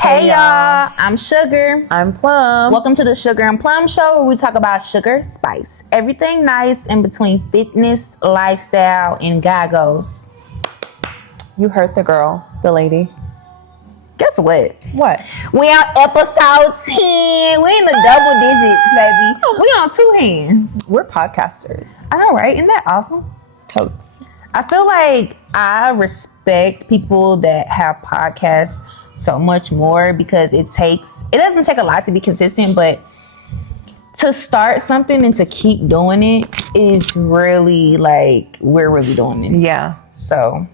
Hey y'all, I'm Sugar. I'm Plum. Welcome to the Sugar and Plum Show, where we talk about sugar, spice, everything nice in between fitness, lifestyle, and goggles. You heard the girl, the lady. Guess what? What? We on episode 10. We in the double digits, baby. We on 2 hands. We're podcasters. I know, right? Isn't that awesome? Totes. I feel like I respect people that have podcasts so much more because it doesn't take a lot to be consistent, but to start something and to keep doing it is really like, we're really doing this. Yeah. So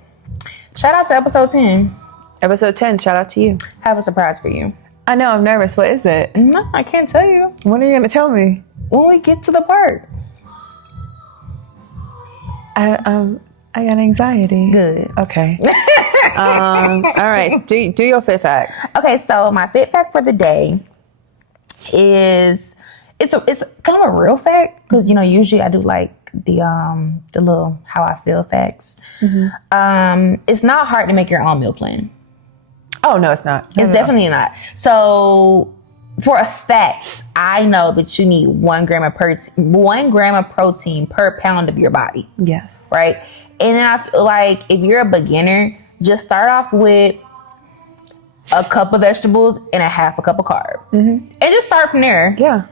shout out to episode 10. Episode 10, shout out to you. I have a surprise for you. I know, I'm nervous. What is it? No, I can't tell you. When are you going to tell me? When we get to the part. I got anxiety. Good. Okay. All right. Do your fit fact. Okay, so my fit fact for the day is it's kind of a real fact because usually I do like the little how I feel facts. Mm-hmm. It's not hard to make your own meal plan. Oh no, it's not. It's definitely not. So for a fact, I know that you need 1 gram of protein per pound of your body. Yes. Right. And then I feel like if you're a beginner, just start off with a cup of vegetables and a half a cup of carb. Mm-hmm. And just start from there. Yeah.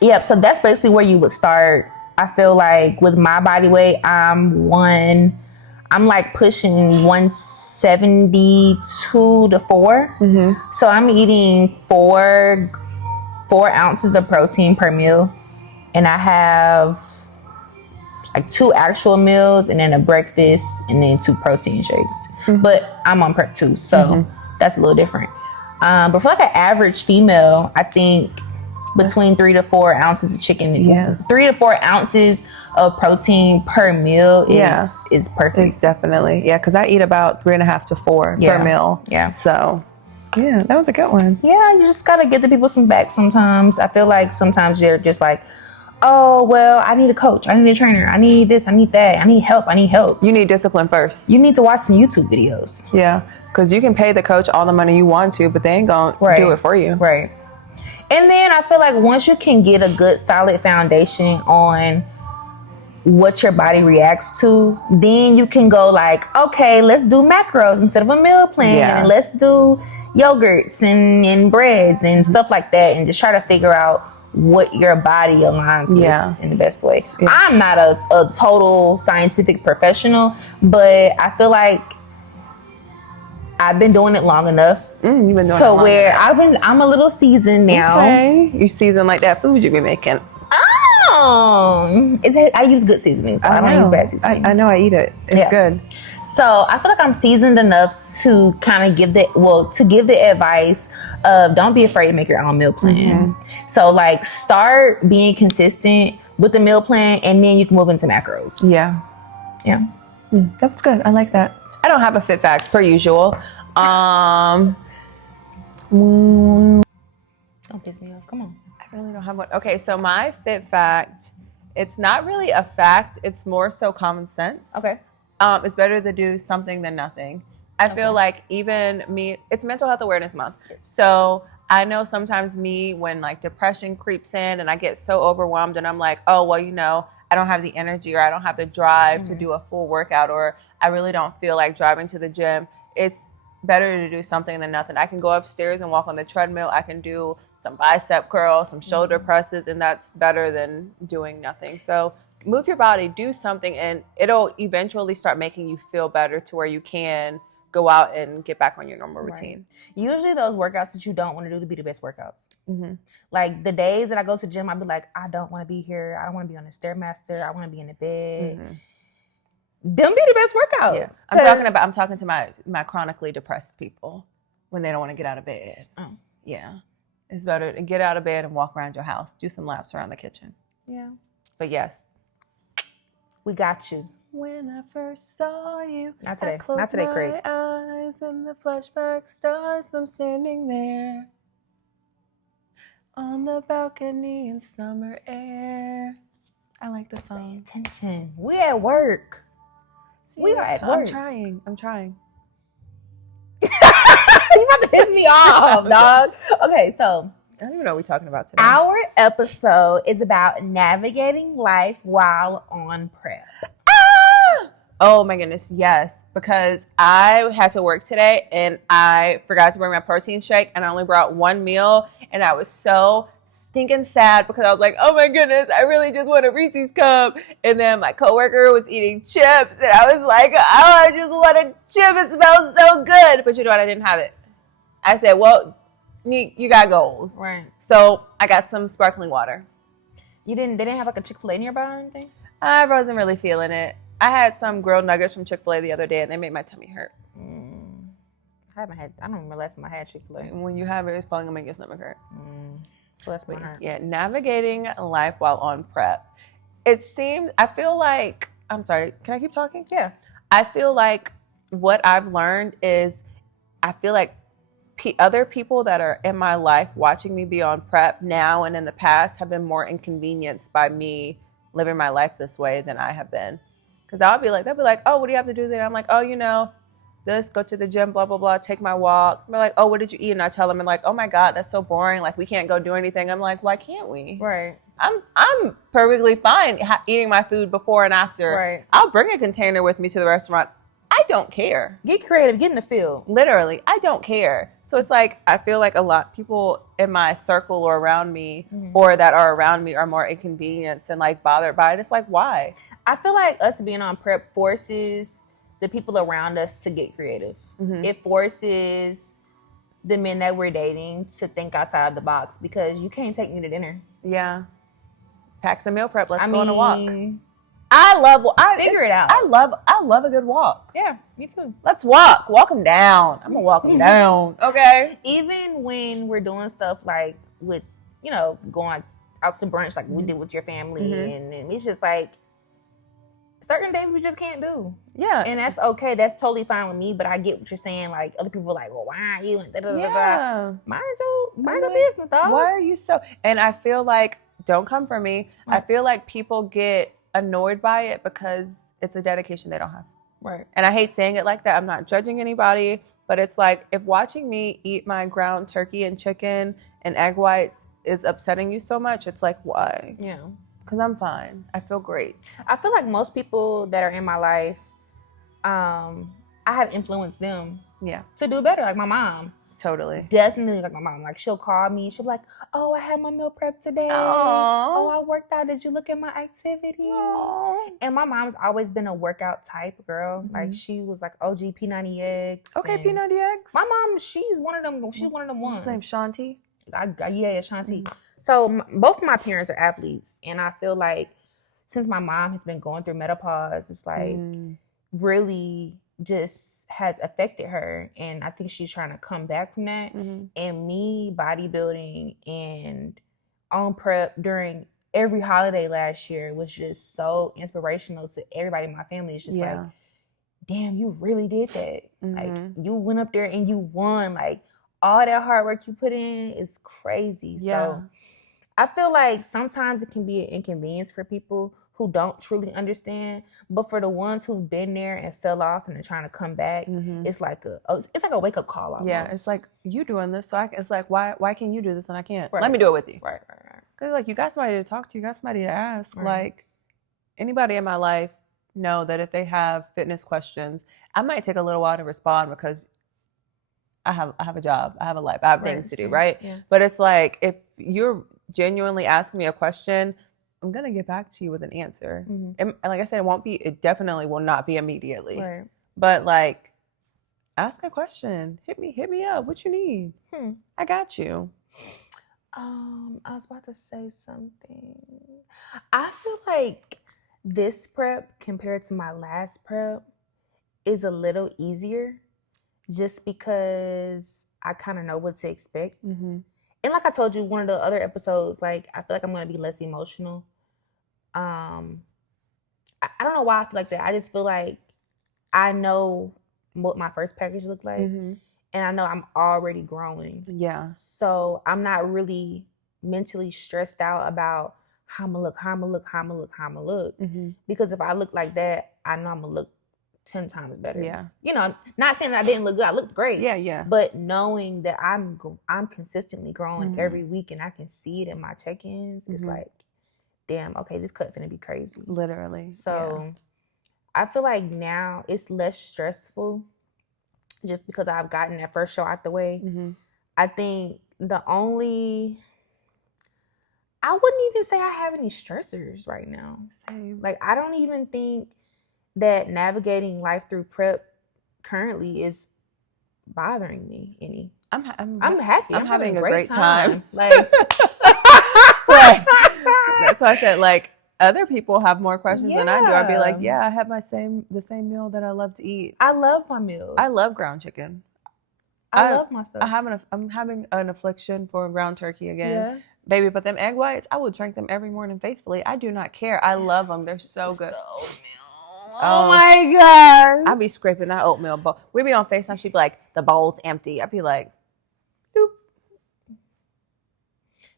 Yep. So that's basically where you would start. I feel like with my body weight, I'm like pushing 172 to 4. Mm-hmm. So I'm eating 4 ounces of protein per meal. And I have like 2 actual meals and then a breakfast and then 2 protein shakes. Mm-hmm. But I'm on prep too, so that's a little different. But for like an average female, I think between 3 to 4 ounces of chicken, 3 to 4 ounces of protein per meal is perfect. It's definitely, because I eat about 3.5 to 4 per meal. Yeah. So, that was a good one. Yeah, you just gotta give the people some back sometimes. I feel like sometimes they're just like, oh, well, I need a coach. I need a trainer. I need this. I need that. I need help. You need discipline first. You need to watch some YouTube videos. Yeah, because you can pay the coach all the money you want to, but they ain't going to do it for you. Right. And then I feel like once you can get a good solid foundation on what your body reacts to, then you can go like, okay, let's do macros instead of a meal plan. Yeah. And let's do yogurts and breads and stuff like that. And just try to figure out what your body aligns with in the best way. Yeah. I'm not a total scientific professional, but I feel like I've been doing it long enough you've been doing to where I'm a little seasoned now. Okay, you seasoned like that food you be making. I use good seasonings. I don't use bad seasonings. I know, I eat it. It's good. So I feel like I'm seasoned enough to kind of give the advice of don't be afraid to make your own meal plan. Mm-hmm. So like start being consistent with the meal plan and then you can move into macros. Yeah. Yeah. That was good. I like that. I don't have a fit fact per usual. Don't piss me off. Come on. I really don't have one. Okay, so my fit fact, it's not really a fact. It's more so common sense. Okay. It's better to do something than nothing. I feel like even me, it's Mental Health Awareness Month. So I know sometimes me, when like depression creeps in and I get so overwhelmed and I'm like, oh, well, I don't have the energy or I don't have the drive to do a full workout or I really don't feel like driving to the gym. It's better to do something than nothing. I can go upstairs and walk on the treadmill. I can do some bicep curls, some shoulder presses, and that's better than doing nothing. So move your body, do something, and it'll eventually start making you feel better to where you can go out and get back on your normal routine. Usually those workouts that you don't want to do to be the best workouts. Mm-hmm. Like the days that I go to the gym, I'll be like, I don't want to be here. I don't want to be on the Stairmaster. I want to be in the bed. Mm-hmm. Them be the best workouts. Yeah. I'm talking to my chronically depressed people when they don't want to get out of bed. Oh. Yeah. It's better to get out of bed and walk around your house. Do some laps around the kitchen. Yeah. But yes. We got you. When I first saw you, not today. I closed not today, Craig. My eyes and the flashback starts. I'm standing there on the balcony in summer air. I like the song. Pay attention. We at work. See, we are at work. I'm trying. me off, dog. Okay, so I don't even know what we're talking about today. our episode is about navigating life while on prep. Oh my goodness, yes. Because I had to work today and I forgot to bring my protein shake and I only brought one meal and I was so stinking sad because I was like, oh my goodness, I really just want a Reese's cup. And then my coworker was eating chips and I was like, oh, I just want a chip. It smells so good. But you know what? I didn't have it. I said, well, you got goals. Right. So I got some sparkling water. They didn't have like a Chick-fil-A nearby or anything? I wasn't really feeling it. I had some grilled nuggets from Chick-fil-A the other day, and they made my tummy hurt. I don't remember last time I had Chick-fil-A. When you have it, it's probably gonna make your stomach hurt. Bless my heart. Yeah, navigating life while on prep. I feel like, I'm sorry, can I keep talking? Yeah. I feel like what I've learned is, I feel like other people that are in my life watching me be on prep now and in the past have been more inconvenienced by me living my life this way than I have been. Because they'll be like, oh, what do you have to do then? I'm like, oh, this, go to the gym, blah, blah, blah, take my walk. They're like, oh, what did you eat? And I tell them, I'm like, oh my God, that's so boring. Like, we can't go do anything. I'm like, why can't we? Right. I'm perfectly fine eating my food before and after. Right. I'll bring a container with me to the restaurant. I don't care. Get creative, get in the field. Literally, I don't care. So it's like, I feel like a lot of people in my circle or around me or that are around me are more inconvenienced and like bothered by it. It's like, why? I feel like us being on prep forces the people around us to get creative. It forces the men that we're dating to think outside of the box because you can't take me to dinner. Yeah. Tax and meal prep. Let's go on a walk. Figure it out. I love a good walk. Yeah, me too. Let's walk. Walk them down. I'm gonna walk them down. Okay. Even when we're doing stuff like with, going out to brunch like we did with your family, and it's just like certain days we just can't do. Yeah. And that's okay. That's totally fine with me. But I get what you're saying. Like other people are like, well, why are you? And mind your business, dog. Why are you so? And I feel like, don't come for me. I feel like people get annoyed by it because it's a dedication they don't have. Right. And I hate saying it like that. I'm not judging anybody, but it's like, if watching me eat my ground turkey and chicken and egg whites is upsetting you so much, it's like, why? Yeah. Because I'm fine. I feel great. I feel like most people that are in my life, I have influenced them to do better. Like my mom. Totally. Definitely like my mom. Like she'll call me. She'll be like, oh, I had my meal prep today. Aww. Oh, I worked out. Did you look at my activity? Aww. And my mom's always been a workout type girl. Like she was like OG P90X. Okay, P90X. My mom, she's one of them. She's one of them ones. His name's Shanti. Yeah, Shanti. So both of my parents are athletes. And I feel like since my mom has been going through menopause, it's like really just has affected her, and I think she's trying to come back from that. And me bodybuilding and on prep during every holiday last year was just so inspirational to everybody in my family. It's just like, damn, you really did that. Like you went up there and you won. Like all that hard work you put in is crazy. So I feel like sometimes it can be an inconvenience for people who don't truly understand, but for the ones who've been there and fell off and are trying to come back, it's like a wake up call. Almost. Yeah, it's like you doing this, so it's like why can you do this and I can't? Right. Let me do it with you. Right. Because like you got somebody to talk to, you got somebody to ask. Right. Like anybody in my life know that if they have fitness questions, I might take a little while to respond because I have a job, I have a life, I have things to do, right? Yeah. But it's like if you're genuinely asking me a question, I'm gonna get back to you with an answer. And like I said, it definitely will not be immediately. Right. But like, ask a question. Hit me up. What you need? I got you. I was about to say something. I feel like this prep compared to my last prep is a little easier just because I kind of know what to expect. And like I told you, one of the other episodes, like I feel like I'm going to be less emotional. I don't know why I feel like that. I just feel like I know what my first package looked like, and I know I'm already growing. Yeah. So I'm not really mentally stressed out about how I'm gonna look. Because if I look like that, I know I'm gonna look 10 times better. Yeah. You know, not saying that I didn't look good. I looked great. Yeah. But knowing that I'm consistently growing every week and I can see it in my check-ins, it's like, damn, okay, this cut finna be crazy. Literally. So I feel like now it's less stressful just because I've gotten that first show out the way. I think I wouldn't even say I have any stressors right now. Same. Like, I don't even think that navigating life through prep currently is bothering me any. I'm happy. I'm having a great time. Like, that's why I said, like, other people have more questions than I do. I'd be like, I have the same meal that I love to eat. I love my meals. I love ground chicken. I love my stuff. I'm having an affliction for ground turkey again. Yeah. Baby, but them egg whites, I will drink them every morning faithfully. I do not care. I love them. They're so good. Oh my gosh. I'd be scraping that oatmeal bowl. We'd be on FaceTime. She'd be like, the bowl's empty. I'd be like, doop.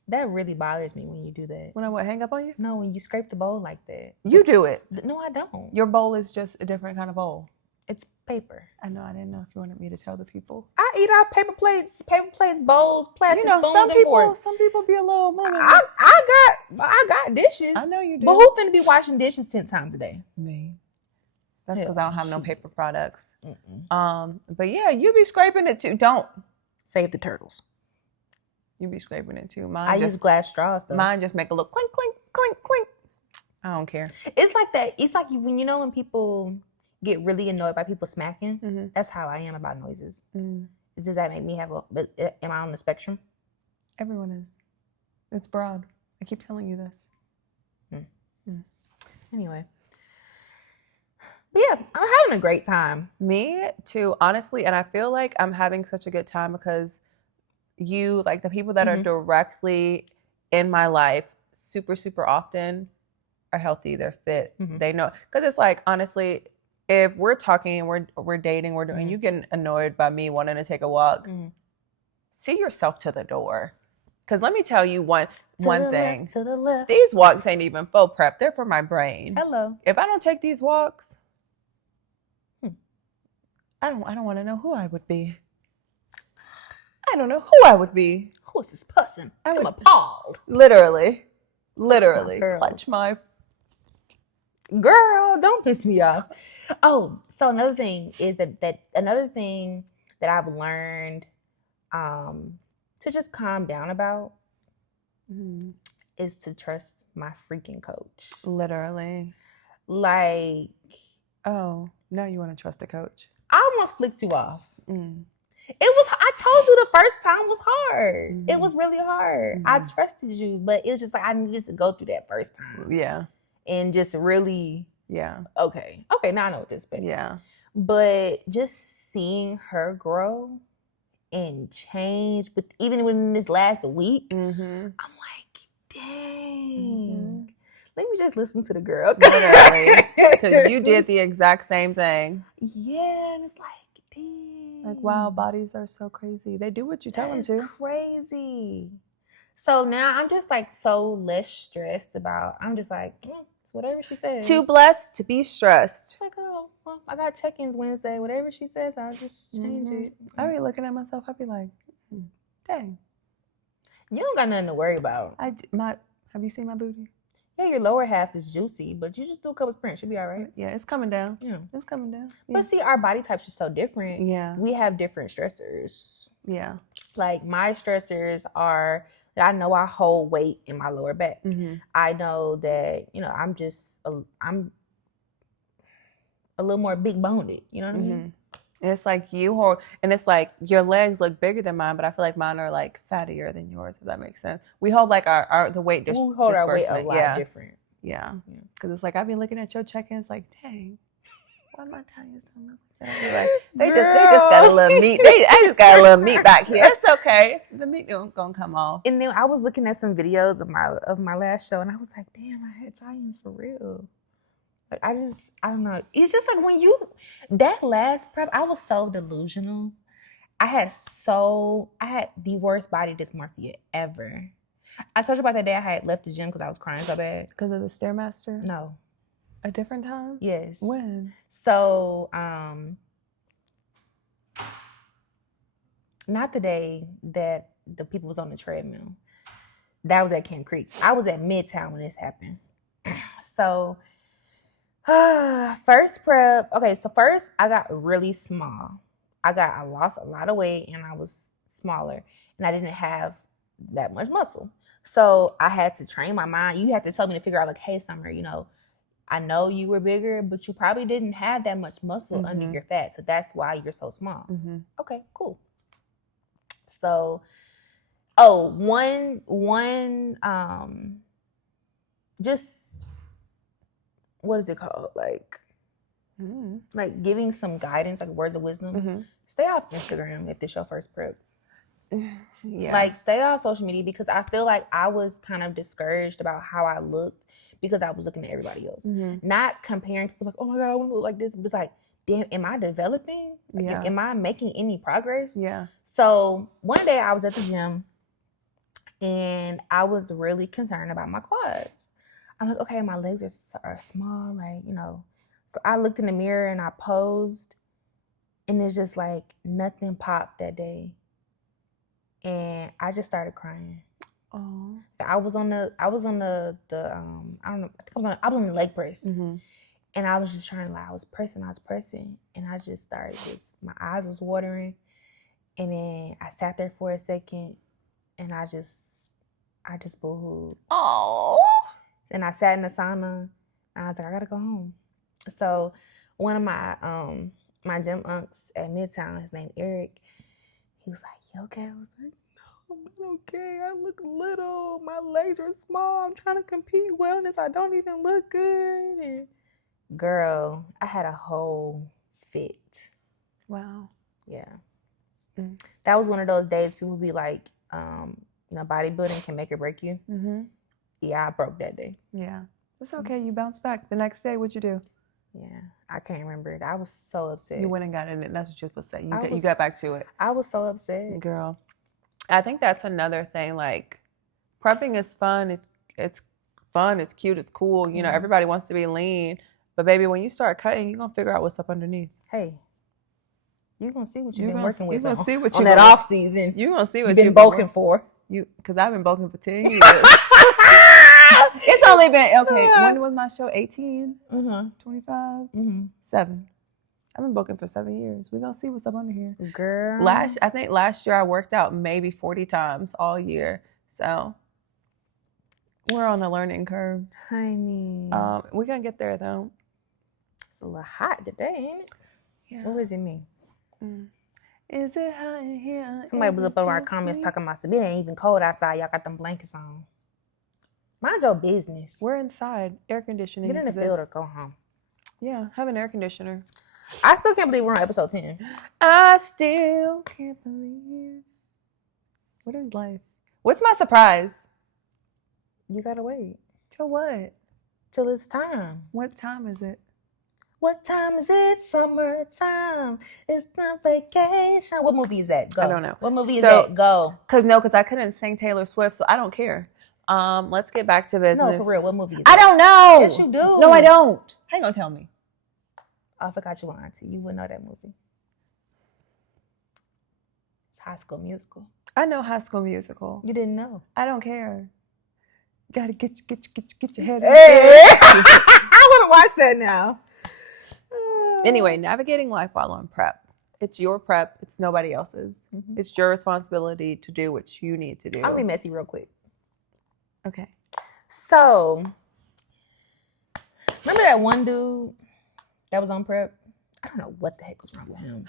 That really bothers me when you do that. When I hang up on you? No, when you scrape the bowl like that. You do it. No, I don't. Your bowl is just a different kind of bowl. It's paper. I know. I didn't know if you wanted me to tell the people. I eat out paper plates, bowls, plastic spoons, some people be a little money. I got dishes. I know you do. But who finna be washing dishes 10 times a day? Me. That's because I don't have no paper products. But yeah, you be scraping it too. Don't. Save the turtles. You be scraping it too. I use glass straws though. Mine just make a little clink, clink, clink, clink. I don't care. It's like that. It's like when people get really annoyed by people smacking. That's how I am about noises. Does that make me am I on the spectrum? Everyone is. It's broad. I keep telling you this. Anyway. But yeah, I'm having a great time. Me too, honestly. And I feel like I'm having such a good time because you, like the people that are directly in my life super, super often are healthy. They're fit. They know. Because it's like, honestly, if we're talking and we're dating, we're doing, you getting annoyed by me wanting to take a walk, see yourself to the door. Because let me tell you one thing. To the left. These walks ain't even full prep. They're for my brain. Hello. If I don't take these walks, I don't want to know who I would be. I don't know who I would be. Who is this person? I'm appalled. Literally. Clutch my... Girl, don't piss me off. Oh, so another thing is that I've learned to just calm down about is to trust my freaking coach. Literally. Like, oh, now you want to trust a coach. I almost flicked you off. I told you the first time was hard. It was really hard. I trusted you, but it was just like I needed to go through that first time. Yeah. And just really, okay, now I know what to expect. Yeah. But just seeing her grow and change, but even within this last week, I'm like, dang. Let me just listen to the girl. Because you did the exact same thing. Yeah, and it's like, dang. Like, wow, bodies are so crazy. They do what you tell them to. Crazy. So now I'm just like so less stressed about, I'm just like, it's whatever she says. Too blessed to be stressed. It's like, oh, well, I got check-ins Wednesday. Whatever she says, I'll just change it. I be looking at myself, I'd be like, dang. You don't got nothing to worry about. Have you seen my booty? Yeah, your lower half is juicy, but you just do a couple sprints. You'll be all right. Yeah, it's coming down. Yeah. It's coming down. Yeah. But see, our body types are so different. Yeah. We have different stressors. Yeah. Like my stressors are that I know I hold weight in my lower back. I know that, I'm a little more big boned. You know what I mean? And it's like you hold, and it's like your legs look bigger than mine, but I feel like mine are like fattier than yours, if that makes sense. We hold like the weight disbursement. We hold our weight a lot different. Yeah. Because it's like, I've been looking at your check-ins like, dang, why my tires don't look like that? Like, they just got a little meat. I just got a little meat back here. It's okay. The meat gonna come off. And then I was looking at some videos of my last show, and I was like, damn, I had tie-ins for real. Like, I don't know. It's just like that last prep, I was so delusional. I had the worst body dysmorphia ever. I told you about that day I had left the gym because I was crying so bad. Because of the Stairmaster? No. A different time? Yes. When? So, not the day that the people was on the treadmill. That was at Camp Creek. I was at Midtown when this happened. So, first prep. Okay, so first I got really small. I lost a lot of weight and I was smaller and I didn't have that much muscle. So I had to train my mind. You have to tell me to figure out like, hey, Summer, you know, I know you were bigger, but you probably didn't have that much muscle under your fat. So that's why you're so small. Okay, cool. So, just what is it called? Like giving some guidance, like words of wisdom. Stay off Instagram if this your first prep. Yeah. Like stay off social media because I feel like I was kind of discouraged about how I looked because I was looking at everybody else. Not comparing people like, oh my God, I want to look like this. But it's like, damn, am I developing? Like, am I making any progress? Yeah. So one day I was at the gym and I was really concerned about my quads. I'm like, okay, my legs are small, like, you know. So I looked in the mirror and I posed and it's just like nothing popped that day. And I just started crying. Oh. I was on the I don't know, I was on the leg press. And I was just trying to I was pressing. And I just started my eyes was watering. And then I sat there for a second and I just boo-hooed. Oh. And I sat in the sauna and I was like, I gotta go home. So one of my my gym unks at Midtown, his name Eric, he was like, you okay? I was like, no, I'm not okay. I look little. My legs are small. I'm trying to compete wellness. I don't even look good. And girl, I had a whole fit. Wow. Yeah. That was one of those days people be like, you know, bodybuilding can make or break you. Yeah, I broke that day. Yeah. It's okay. You bounced back. The next day, what'd you do? Yeah, I can't remember it. I was so upset. You went and got in it. That's what you're supposed to say. You got back to it. I was so upset. Girl. I think that's another thing. Like, prepping is fun. It's fun. It's cute. It's cool. You know, everybody wants to be lean. But baby, when you start cutting, you're going to figure out what's up underneath. Hey, you're going to see what you've been working with you're gonna see what on that off season. You're going to see what you've been bulking for. Because I've been bulking for 10 years. It's only been, okay, when was my show? 18? 25? 7. I've been bulking for 7 years. We're going to see what's up under here. Girl. I think last year I worked out maybe 40 times all year. So we're on a learning curve. Honey. We're going to get there, though. It's a little hot today, ain't it? Yeah. What does it mean? Is it hot in here? Somebody was up on our comments talking about it ain't even cold outside. Y'all got them blankets on. Mind your business. We're inside. Air conditioning. Get in the field or go home. Yeah, have an air conditioner. I still can't believe we're on episode 10. I still can't believe. What is life? What's my surprise? You gotta wait. Till what? Till it's time. What time is it? What time is it? Summertime. It's time vacation. What movie is that? Go. I don't know. What movie is that? Go. Because I couldn't sing Taylor Swift, so I don't care. Let's get back to business. No, for real. What movie is that? I don't know. Yes, you do. No, I don't. How you gonna tell me? Oh, I forgot you were auntie. You wouldn't know that movie. It's High School Musical. I know High School Musical. You didn't know. I don't care. Gotta get your head. Hey. I want to watch that now. Anyway, navigating life while on prep. It's your prep. It's nobody else's. It's your responsibility to do what you need to do. I'll be messy real quick. Okay. So, remember that one dude that was on prep? I don't know what the heck was wrong with him.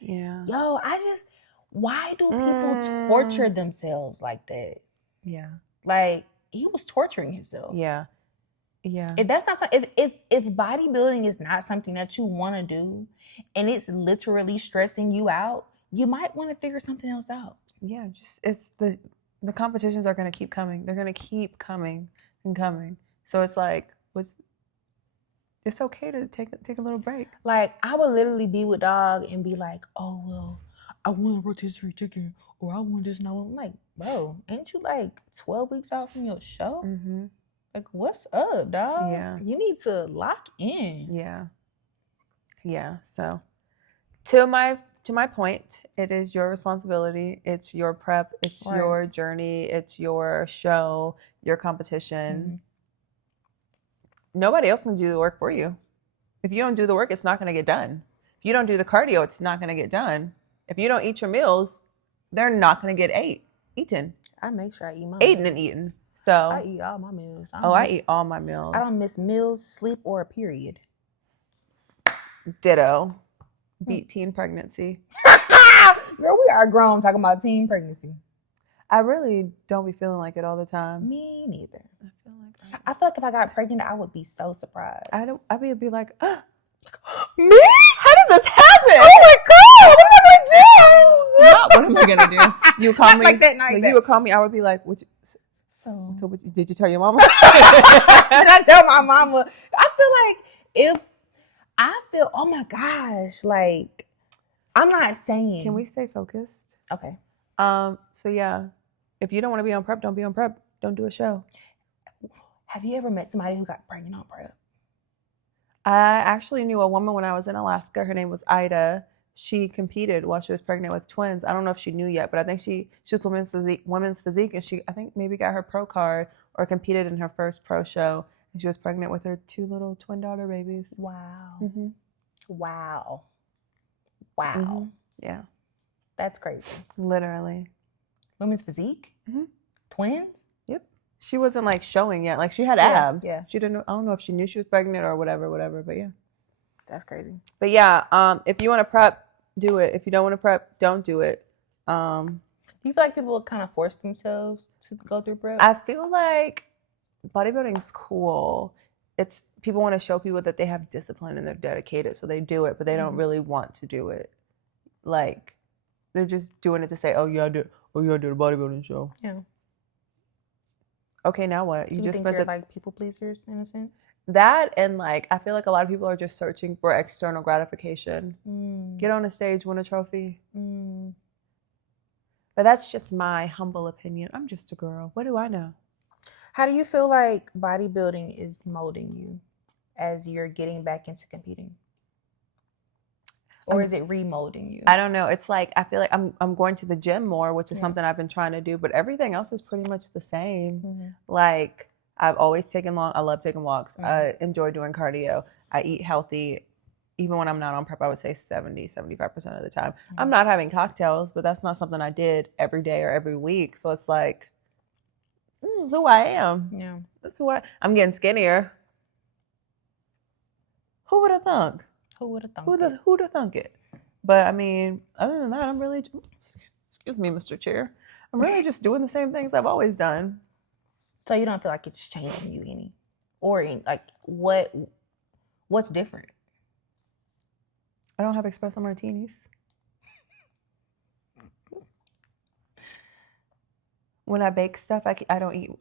Yeah. Yo, why do people torture themselves like that? Yeah. Like, he was torturing himself. Yeah. Yeah. If that's not if bodybuilding is not something that you want to do and it's literally stressing you out, you might want to figure something else out. Yeah, it's the competitions are going to keep coming. They're going to keep coming and coming. So it's like it's okay to take a little break. Like, I would literally be with dog and be like, "Oh, well, I want a rotisserie chicken or I want this and I want." I'm like, bro, ain't you like 12 weeks out from your show? Like, what's up, dog? Yeah. You need to lock in. Yeah. Yeah. So to my point, it is your responsibility. It's your prep. It's Right. your journey. It's your show, your competition. Nobody else can do the work for you. If you don't do the work, it's not going to get done. If you don't do the cardio, it's not going to get done. If you don't eat your meals, they're not going to get eaten. I make sure I eat my Eaten meals. and eaten. So I eat all my meals. I eat all my meals. I don't miss meals, sleep, or a period. Ditto. Beat teen pregnancy. Girl, we are grown talking about teen pregnancy. I really don't be feeling like it all the time. Me neither. I feel like I feel like if I got pregnant, I would be so surprised. I'd be like, me? How did this happen? Oh my god! What am I gonna do? Not what am I gonna do? You would call me like that, not like that. You would call me. I would be like, So did you tell your mama? Did I tell my mama? I feel like oh my gosh, like I'm not saying. Can we stay focused? Okay. So yeah, if you don't want to be on prep, don't be on prep. Don't do a show. Have you ever met somebody who got pregnant on prep? I actually knew a woman when I was in Alaska. Her name was Ida. She competed while she was pregnant with twins. I don't know if she knew yet, but I think she was women's physique, and she I think maybe got her pro card or competed in her first pro show, and she was pregnant with her 2 little twin daughter babies. Wow. Mm-hmm. Wow. Wow. Mm-hmm. Yeah. That's crazy. Literally. Women's physique? Mm-hmm. Twins? Yep. She wasn't like showing yet. Like she had Yeah, abs. yeah. She didn't. I don't know if she knew she was pregnant or whatever. But yeah. That's crazy. But yeah. If you want to prep, do it. If you don't want to prep, don't do it. Do you feel like people kind of force themselves to go through prep? I feel like bodybuilding's cool. It's people want to show people that they have discipline and they're dedicated, so they do it, but they don't really want to do it. Like they're just doing it to say, "Oh yeah, I did a bodybuilding show." Yeah. Okay, now what? You just think you're like people pleasers in a sense? That, and like I feel like a lot of people are just searching for external gratification. Get on a stage, win a trophy. But that's just my humble opinion. I'm just a girl. What do I know? How do you feel like bodybuilding is molding you as you're getting back into competing? Or is it remolding you? I don't know. It's like I feel like I'm going to the gym more, which is something I've been trying to do, but everything else is pretty much the same. Like I've always taken I love taking walks. I enjoy doing cardio. I eat healthy. Even when I'm not on prep, I would say 70-75% of the time. I'm not having cocktails, but that's not something I did every day or every week. So it's like, this is who I am. Yeah. That's who I'm getting skinnier. Who would have thunk? Who'd have thunk it? But I mean, other than that, I'm really, excuse me, Mr. Chair. I'm really just doing the same things I've always done. So you don't feel like it's changing you any? Or like what's different? I don't have espresso martinis. When I bake stuff, I don't eat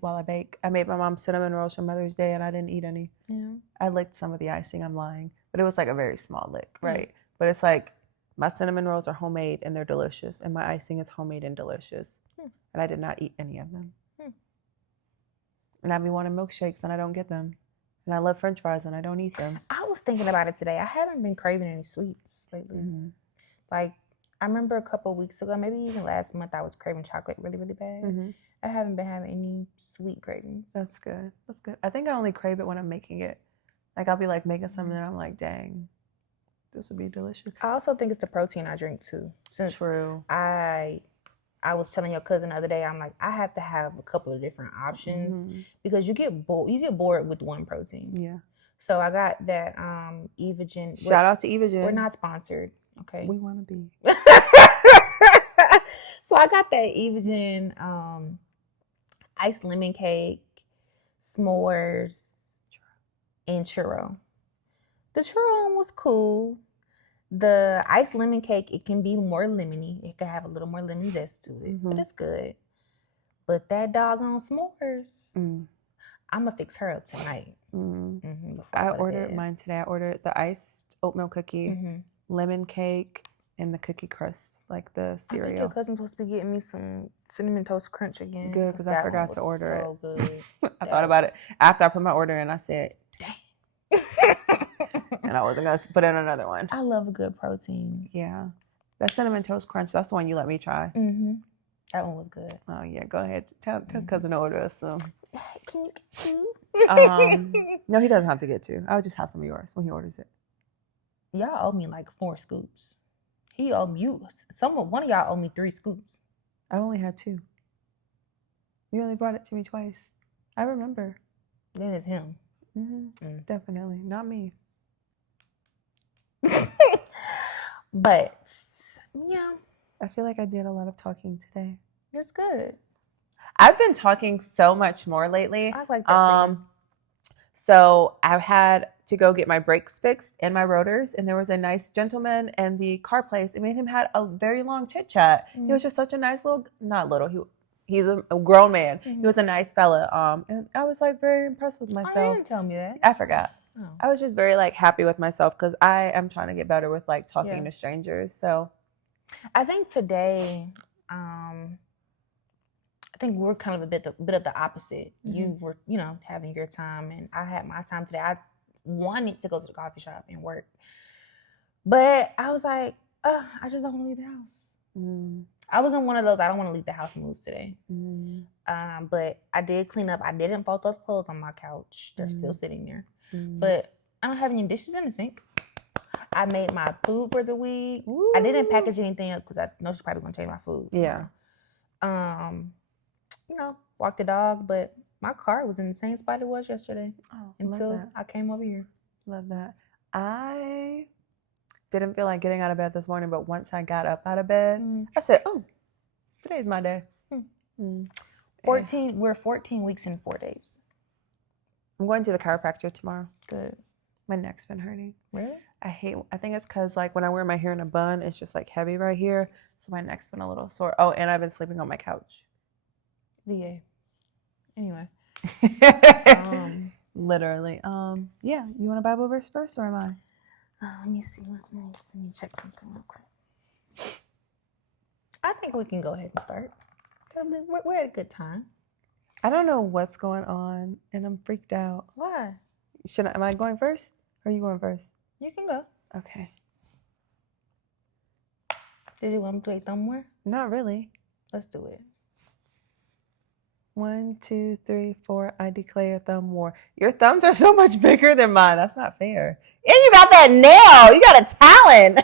while I bake. I made my mom cinnamon rolls for Mother's Day, and I didn't eat any. Yeah. I licked some of the icing. I'm lying, but it was like a very small lick, right? But it's like my cinnamon rolls are homemade and they're delicious, and my icing is homemade and delicious, and I did not eat any of them. And I be wanting milkshakes, and I don't get them. And I love French fries, and I don't eat them. I was thinking about it today. I haven't been craving any sweets lately. Like, I remember a couple of weeks ago, maybe even last month, I was craving chocolate really, really bad. I haven't been having any sweet cravings. That's good. That's good. I think I only crave it when I'm making it. Like, I'll be like making something, and I'm like, dang, this would be delicious. I also think it's the protein I drink too. Since True. I was telling your cousin the other day, I'm like, I have to have a couple of different options because you get bored with one protein. Yeah. So I got that Evogen. Shout out to Evogen. We're not sponsored, okay? We want to be. So I got that Evogen iced lemon cake, s'mores, and churro. The churro one was cool. The iced lemon cake, it can be more lemony. It can have a little more lemon zest to it, but it's good. But that doggone s'mores, I'm going to fix her up tonight. I ordered mine today. I ordered the iced oatmeal cookie, lemon cake, and the Cookie Crisp, like the I think cereal. your cousin's supposed to be getting me some Cinnamon Toast Crunch again. Good, because I forgot to order so it. Good. I thought about it after I put my order in. I said, dang. And I wasn't going to put in another one. I love a good protein. Yeah. That Cinnamon Toast Crunch, that's the one you let me try. Mm-hmm. That one was good. Oh, yeah. Go ahead. Tell cousin to order us some. Can you get two? No, he doesn't have to get two. I'll just have some of yours when he orders it. Y'all owe me like 4 scoops. He owed me one of y'all owe me 3 scoops. I only had 2. You only brought it to me twice. I remember. Then it's him. Mm-hmm. Definitely. Not me. But yeah, I feel like I did a lot of talking today. it's good. I've been talking so much more lately. I like that. So I've had to go get my brakes fixed and my rotors, and there was a nice gentleman in the car place. It made him had a very long chit chat. He was just such a nice he's a grown man. He was a nice fella. And I was like very impressed with myself. Oh, you didn't tell me that. I forgot. Oh. I was just very like happy with myself because I am trying to get better with like talking to strangers. So I think today, I think we're kind of a bit of the opposite. Mm-hmm. You were, having your time, and I had my time today. I wanted to go to the coffee shop and work, but I was like, I just don't want to leave the house. I wasn't one of those I don't want to leave the house moves today. But I did clean up. I didn't fold those clothes on my couch. They're still sitting there. But I don't have any dishes in the sink. I made my food for the week. Ooh. I didn't package anything up because I know she's probably gonna change my food. Yeah. Walk the dog, but my car was in the same spot it was yesterday. Oh, until I came over here. Love that. I didn't feel like getting out of bed this morning, but once I got up out of bed, I said, "Oh, today's my day." 14. We're 14 weeks and 4 days. I'm going to the chiropractor tomorrow. Good. My neck's been hurting. Really? I think it's because like when I wear my hair in a bun, it's just like heavy right here. So my neck's been a little sore. Oh, and I've been sleeping on my couch. VA. Anyway. Literally. Yeah. You want a Bible verse first or am I? Let me see. Let me check something real quick. I think we can go ahead and start. We're at a good time. I don't know what's going on, and I'm freaked out. Why? Am I going first? Or are you going first? You can go. Okay. Did you want me to play thumb war? Not really. Let's do it. 1, 2, 3, 4. I declare thumb war. Your thumbs are so much bigger than mine. That's not fair. And you got that nail. You got a talon.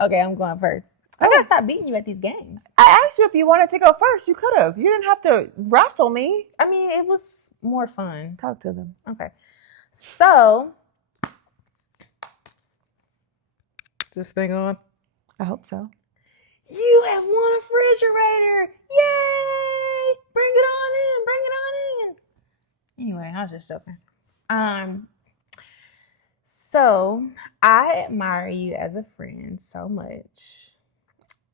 Okay, I'm going first. I gotta stop beating you at these games. I asked you if you wanted to go first. You could have. You didn't have to wrestle me. I mean, it was more fun. Talk to them. Okay. So, is this thing on? I hope so. You have won a refrigerator. Yay! Bring it on in. Anyway, I was just joking. So I admire you as a friend so much.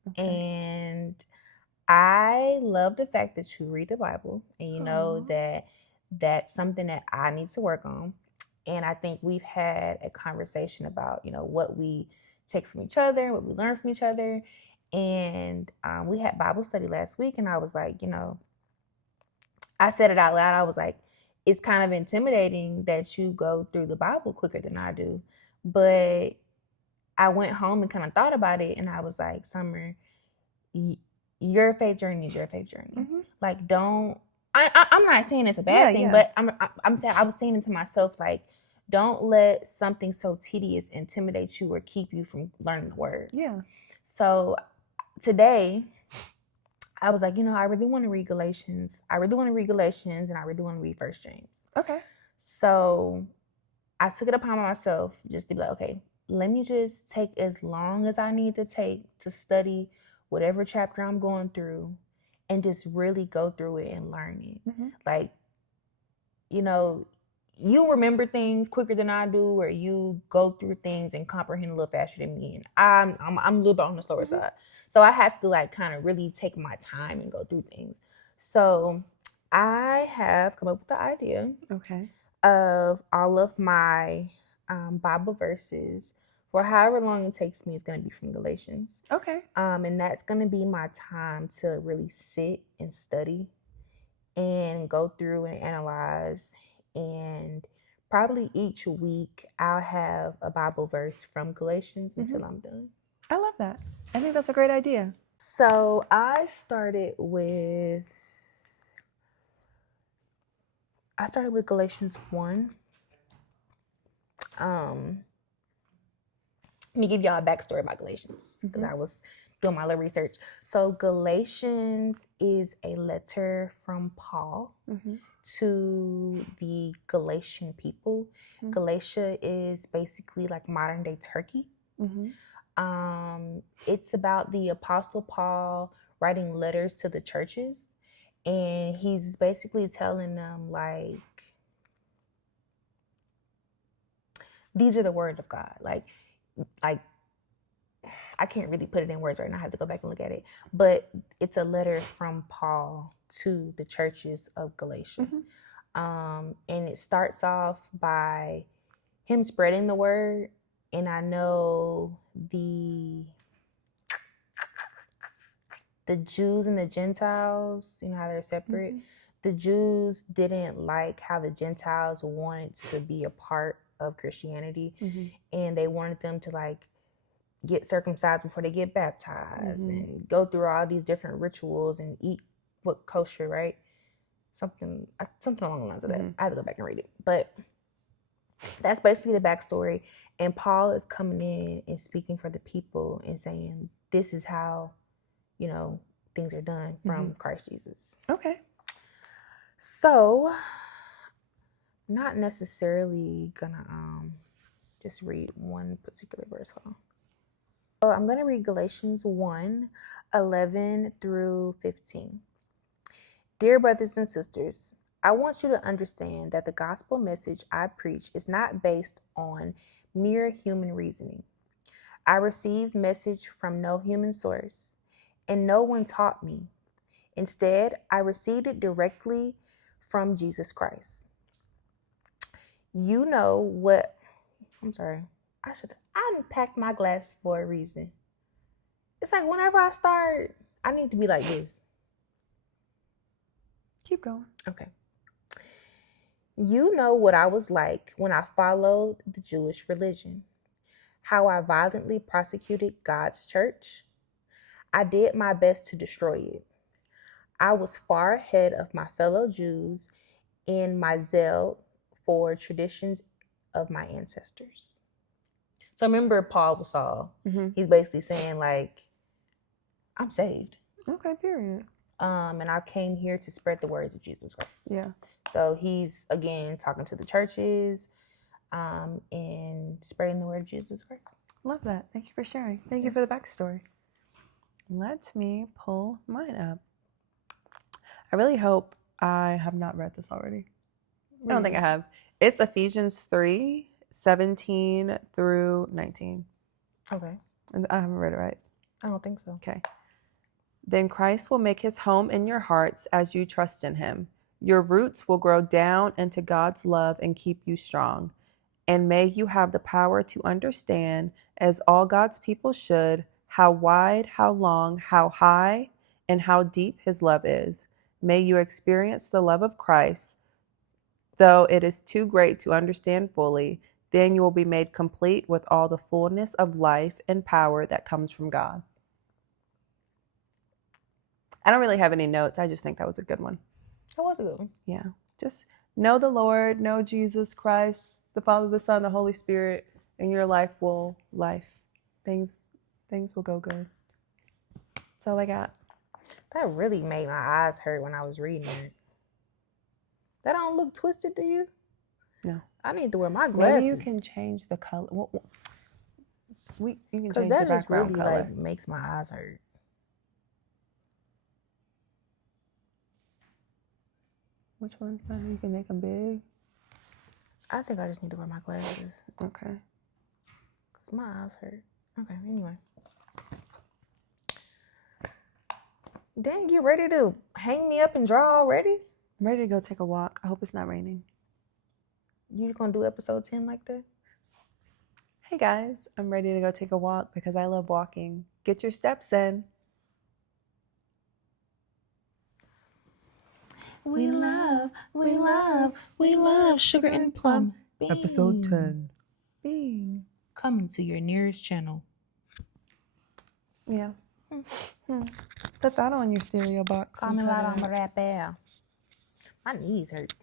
Okay. And I love the fact that you read the Bible and you know that that's something that I need to work on. And I think we've had a conversation about, what we take from each other, what we learn from each other. And we had Bible study last week, and I was like, I said it out loud. I was like, it's kind of intimidating that you go through the Bible quicker than I do. But I went home and kind of thought about it, and I was like, Summer, your faith journey is your faith journey. Mm-hmm. Like, I'm not saying it's a bad thing, but I'm saying, I was saying it to myself, like, don't let something so tedious intimidate you or keep you from learning the word. Yeah. So today, I was like, I really want to read Galatians. And I really want to read 1 James. Okay. So I took it upon myself just to be like, okay, let me just take as long as I need to take to study whatever chapter I'm going through and just really go through it and learn it. Mm-hmm. Like, you remember things quicker than I do, or you go through things and comprehend a little faster than me. And I'm a little bit on the slower side. So I have to kind of really take my time and go through things. So I have come up with the idea of all of my Bible verses for however long it takes me is going to be from Galatians. Okay. And that's going to be my time to really sit and study and go through and analyze. And probably each week I'll have a Bible verse from Galatians until I'm done. I love that. I think that's a great idea. So I started with Galatians 1. Let me give y'all a backstory about Galatians because I was doing my little research. So Galatians is a letter from Paul to the Galatian people. Galatia is basically like modern day Turkey. It's about the Apostle Paul writing letters to the churches, and he's basically telling them like, these are the word of God. Like I can't really put it in words right now. I have to go back and look at it. But it's a letter from Paul to the churches of Galatia. And it starts off by him spreading the word. And I know the Jews and the Gentiles, you know how they're separate? The Jews didn't like how the Gentiles wanted to be a part of Christianity. And they wanted them to like get circumcised before they get baptized and go through all these different rituals and eat what kosher, right? Something along the lines of that. I have to go back and read it. But that's basically the backstory. And Paul is coming in and speaking for the people and saying, this is how, you know, things are done from Christ Jesus. Okay. So, not necessarily gonna just read one particular verse. Hold on. So I'm going to read Galatians 1:11 through 15. Dear brothers and sisters, I want you to understand that the gospel message I preach is not based on mere human reasoning. I received message from no human source, and no one taught me. Instead, I received it directly from Jesus Christ. You know what? I'm sorry. I unpacked my glass for a reason. It's like whenever I start, I need to be like this. Keep going. Okay. You know what I was like when I followed the Jewish religion, how I violently prosecuted God's church. I did my best to destroy it. I was far ahead of my fellow Jews in my zeal for traditions of my ancestors. So remember Paul with Saul. He's basically saying like, I'm saved. Okay, period. And I came here to spread the words of Jesus Christ. Yeah. So he's again talking to the churches and spreading the word of Jesus Christ. Love that. Thank you for sharing. Thank you for the backstory. Let me pull mine up. I really hope I have not read this already. I don't think I have. It's Ephesians 3:17 through 19. Okay. And I haven't read it right. I don't think so. Okay. Then Christ will make his home in your hearts as you trust in him. Your roots will grow down into God's love and keep you strong. And may you have the power to understand, as all God's people should, how wide, how long, how high, and how deep his love is. May you experience the love of Christ, though it is too great to understand fully. Then you will be made complete with all the fullness of life and power that comes from God. I don't really have any notes. I just think that was a good one. That was a good one. Yeah. Just know the Lord, know Jesus Christ, the Father, the Son, the Holy Spirit, and your life will things will go good. That's all I got. That really made my eyes hurt when I was reading it. That don't look twisted to you? No. I need to wear my glasses. Maybe you can change the color. You can change the because that just background really color. like makes my eyes hurt. Which one's better? You can make them big. I think I just need to wear my glasses. Okay. Because my eyes hurt. Okay, anyway. Dang, you ready to hang me up and draw already? I'm ready to go take a walk. I hope it's not raining. You gonna do episode 10 like that? Hey guys, I'm ready to go take a walk because I love walking. Get your steps in. We love Sugar and Plum. Bing. Episode 10. Bing. Coming to your nearest channel. Yeah. Put that on your stereo box. Call me loud on my rap bell. My knees hurt.